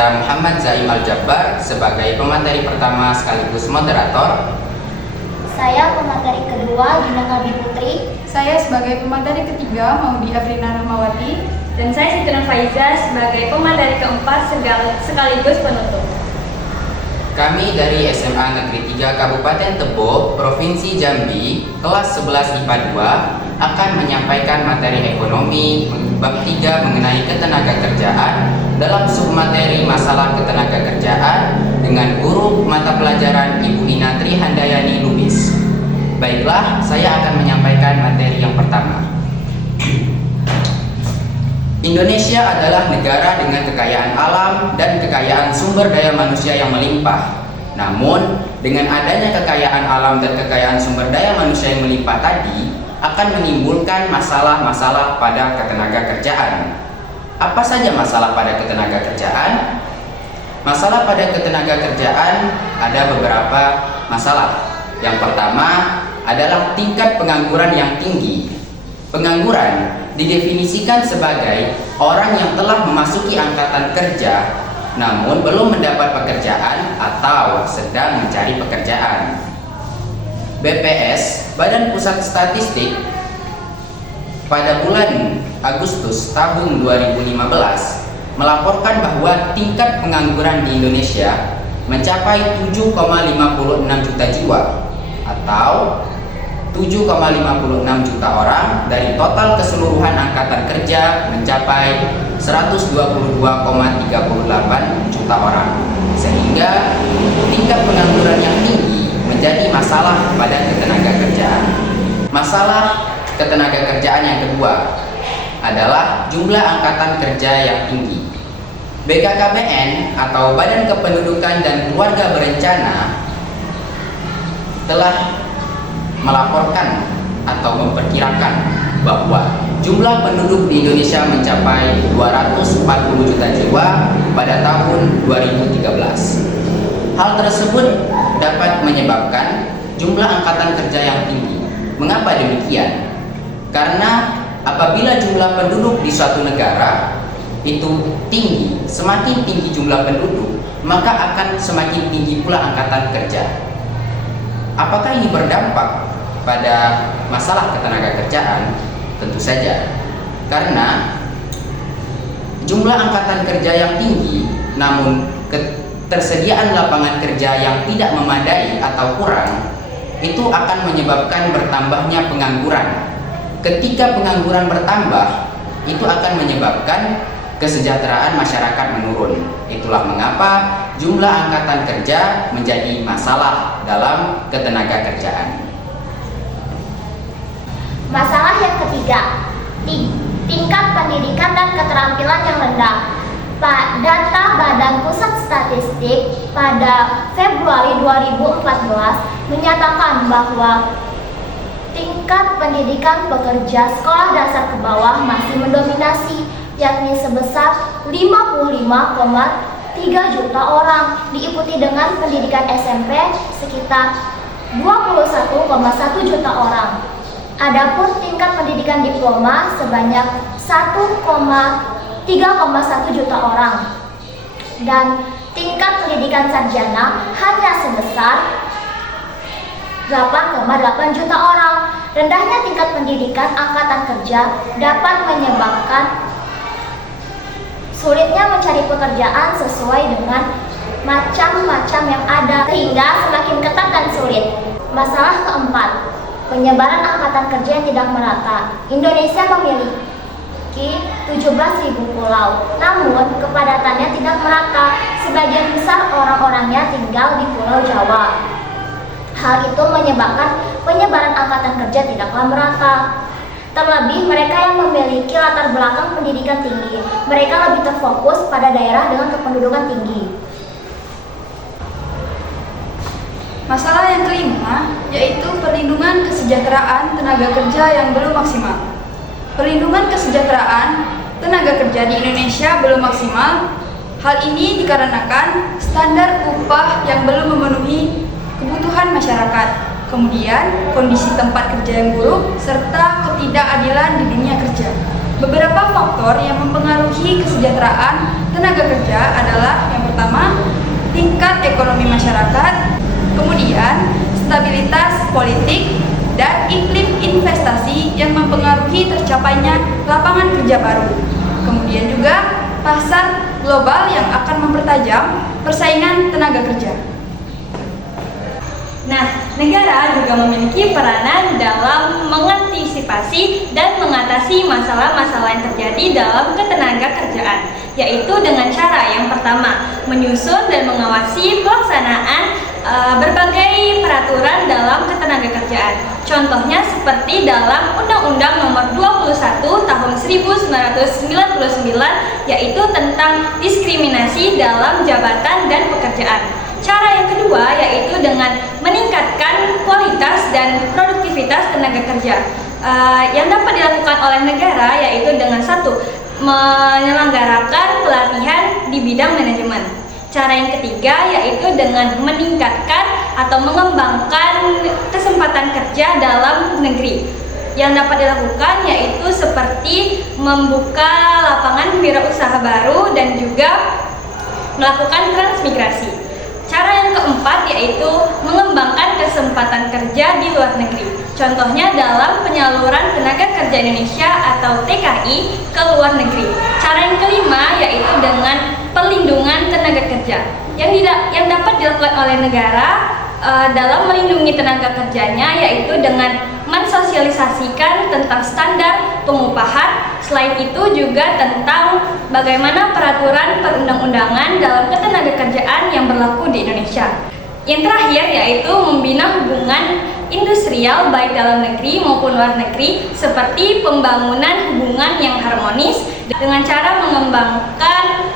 saya Muhammad Zaim Al-Jabbar sebagai pemateri pertama sekaligus moderator. Saya pemateri kedua Gina Kalbi Putri. Saya sebagai pemateri ketiga Maudi Afrina Rahmawati. Dan saya Siti Nurfaiza sebagai pemateri keempat sekaligus penutup. Kami dari SMA Negeri 3 Kabupaten Tebo, Provinsi Jambi, kelas 11 IPA 2 akan menyampaikan materi ekonomi bab 3 mengenai ketenagakerjaan dalam submateri masalah ketenagakerjaan dengan guru mata pelajaran Ibu Ina Trihandayani Lubis. Baiklah, saya akan menyampaikan materi yang pertama. Indonesia adalah negara dengan kekayaan alam dan kekayaan sumber daya manusia yang melimpah. Namun, dengan adanya kekayaan alam dan kekayaan sumber daya manusia yang melimpah tadi akan menimbulkan masalah-masalah pada ketenagakerjaan. Apa saja masalah pada ketenagakerjaan? Masalah pada ketenagakerjaan ada beberapa masalah. Yang pertama adalah tingkat pengangguran yang tinggi. Pengangguran didefinisikan sebagai orang yang telah memasuki angkatan kerja namun belum mendapat pekerjaan atau sedang mencari pekerjaan. BPS, Badan Pusat Statistik, pada bulan Agustus tahun 2015 melaporkan bahwa tingkat pengangguran di Indonesia mencapai 7,56 juta jiwa atau 7,56 juta orang dari total keseluruhan angkatan kerja mencapai 122,38 juta orang, sehingga tingkat pengangguran yang tinggi menjadi masalah pada ketenagakerjaan. Masalah ketenagakerjaan yang kedua adalah jumlah angkatan kerja yang tinggi. BKKBN atau Badan Kependudukan dan Keluarga Berencana telah melaporkan atau memperkirakan bahwa jumlah penduduk di Indonesia mencapai 240 juta jiwa pada tahun 2013. Hal tersebut dapat menyebabkan jumlah angkatan kerja yang tinggi. Mengapa demikian? Karena apabila jumlah penduduk di suatu negara itu tinggi, semakin tinggi jumlah penduduk, maka akan semakin tinggi pula angkatan kerja. Apakah ini berdampak pada masalah ketenagakerjaan? Tentu saja, karena jumlah angkatan kerja yang tinggi namun ketersediaan lapangan kerja yang tidak memadai atau kurang itu akan menyebabkan bertambahnya pengangguran. Ketika pengangguran bertambah, itu akan menyebabkan kesejahteraan masyarakat menurun. Itulah mengapa jumlah angkatan kerja menjadi masalah dalam ketenagakerjaan. Masalah yang ketiga, tingkat pendidikan dan keterampilan yang rendah. Data Badan Pusat Statistik pada Februari 2014 menyatakan bahwa tingkat pendidikan pekerja sekolah dasar ke bawah masih mendominasi, yakni sebesar 55,3 juta orang, diikuti dengan pendidikan SMP sekitar 21,1 juta orang. Adapun tingkat pendidikan diploma sebanyak 1,3,1 juta orang dan tingkat pendidikan sarjana hanya sebesar 8,8 juta orang. Rendahnya tingkat pendidikan angkatan kerja dapat menyebabkan sulitnya mencari pekerjaan sesuai dengan macam-macam yang ada, sehingga semakin ketat dan sulit. Masalah keempat, penyebaran angkatan kerja yang tidak merata. Indonesia memiliki 17.000 pulau, namun kepadatannya tidak merata. Sebagian besar orang-orangnya tinggal di Pulau Jawa. Hal itu menyebabkan penyebaran angkatan kerja tidaklah merata. Terlebih mereka yang memiliki latar belakang pendidikan tinggi, mereka lebih terfokus pada daerah dengan kependudukan tinggi. Masalah yang kelima yaitu perlindungan kesejahteraan tenaga kerja yang belum maksimal. Perlindungan kesejahteraan tenaga kerja di Indonesia belum maksimal. Hal ini dikarenakan standar upah yang belum memenuhi kebutuhan masyarakat, kemudian kondisi tempat kerja yang buruk, serta ketidakadilan di dunia kerja. Beberapa faktor yang mempengaruhi kesejahteraan tenaga kerja adalah yang pertama, tingkat ekonomi masyarakat, kemudian stabilitas politik, dan iklim investasi yang mempengaruhi tercapainya lapangan kerja baru. Kemudian juga pasar global yang akan mempertajam persaingan tenaga kerja. Nah, negara juga memiliki peranan dalam mengantisipasi dan mengatasi masalah-masalah yang terjadi dalam ketenagakerjaan, yaitu dengan cara yang pertama, menyusun dan mengawasi pelaksanaan berbagai peraturan dalam ketenagakerjaan. Contohnya seperti dalam Undang-Undang Nomor 21 Tahun 1999, yaitu tentang diskriminasi dalam jabatan dan pekerjaan. Cara yang kedua yaitu dengan meningkatkan kualitas dan produktivitas tenaga kerja. Yang dapat dilakukan oleh negara yaitu dengan satu, menyelenggarakan pelatihan di bidang manajemen. Cara yang ketiga yaitu dengan meningkatkan atau mengembangkan kesempatan kerja dalam negeri. Yang dapat dilakukan yaitu seperti membuka lapangan wirausaha baru dan juga melakukan transmigrasi. Cara yang keempat yaitu mengembangkan kesempatan kerja di luar negeri. Contohnya dalam penyaluran tenaga kerja Indonesia atau TKI ke luar negeri. Cara yang kelima yaitu dengan perlindungan tenaga kerja. Yang dapat dilakukan oleh negara dalam melindungi tenaga kerjanya yaitu dengan mensosialisasikan tentang standar pengupahan. Selain itu juga tentang bagaimana peraturan perundang-undangan dalam ketenagakerjaan yang berlaku di Indonesia. Yang terakhir yaitu membina hubungan industrial baik dalam negeri maupun luar negeri seperti pembangunan hubungan yang harmonis dengan cara mengembangkan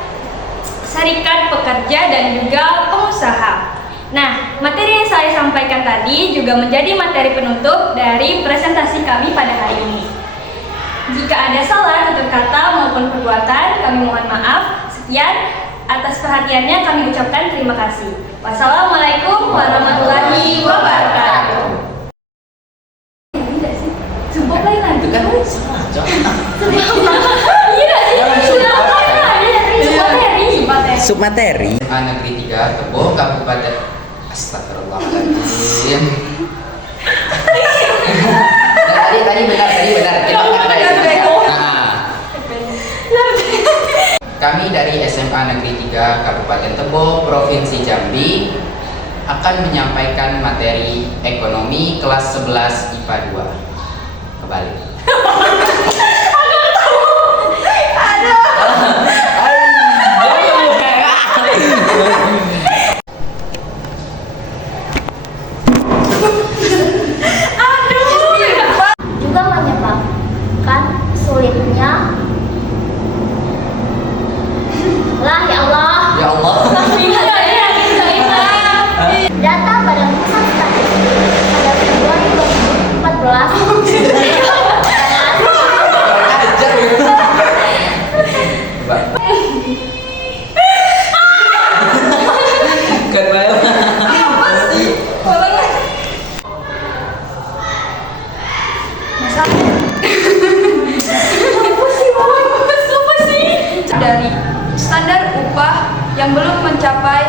serikat pekerja dan juga pengusaha. Nah, materi yang saya sampaikan tadi juga menjadi materi penutup dari presentasi kami pada hari ini. Jika ada salah tutur kata maupun perbuatan, kami mohon maaf. Sekian, atas perhatiannya kami ucapkan terima kasih. Wassalamualaikum warahmatullahi wabarakatuh. Sumpah lain lagi. Itu kan sengaja. Iya sih, Submateri. SMA Negeri 3 Tebo Kabupaten Astagfirullahaladzim. Tadi benar. Kita kata ya. Kami dari SMA Negeri 3 Kabupaten Tebo, Provinsi Jambi akan menyampaikan materi ekonomi kelas 11 IPA 2. Kembali. Juga menyebabkan sulitnya ya Allah. Ya Allah. Data Badan Pusat Statistik pada 2014 Coba. Kan baik. Dari standar upah yang belum mencapai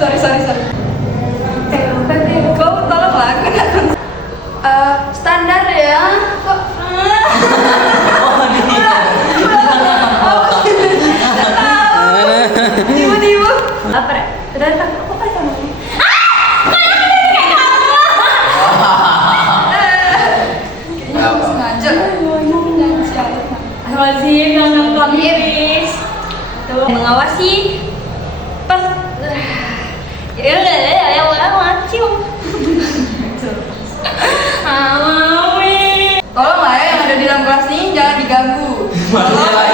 sorry kau tolonglah standar ya kok tiba-tiba apa? Ternyata aku pas sama ini. sengaja Astagfirullahaladzim, yang nampak miris. Tuh, mengawasi pas ya orang macam. tolonglah ya yang ada di dalam kelas ini jangan diganggu. Masalah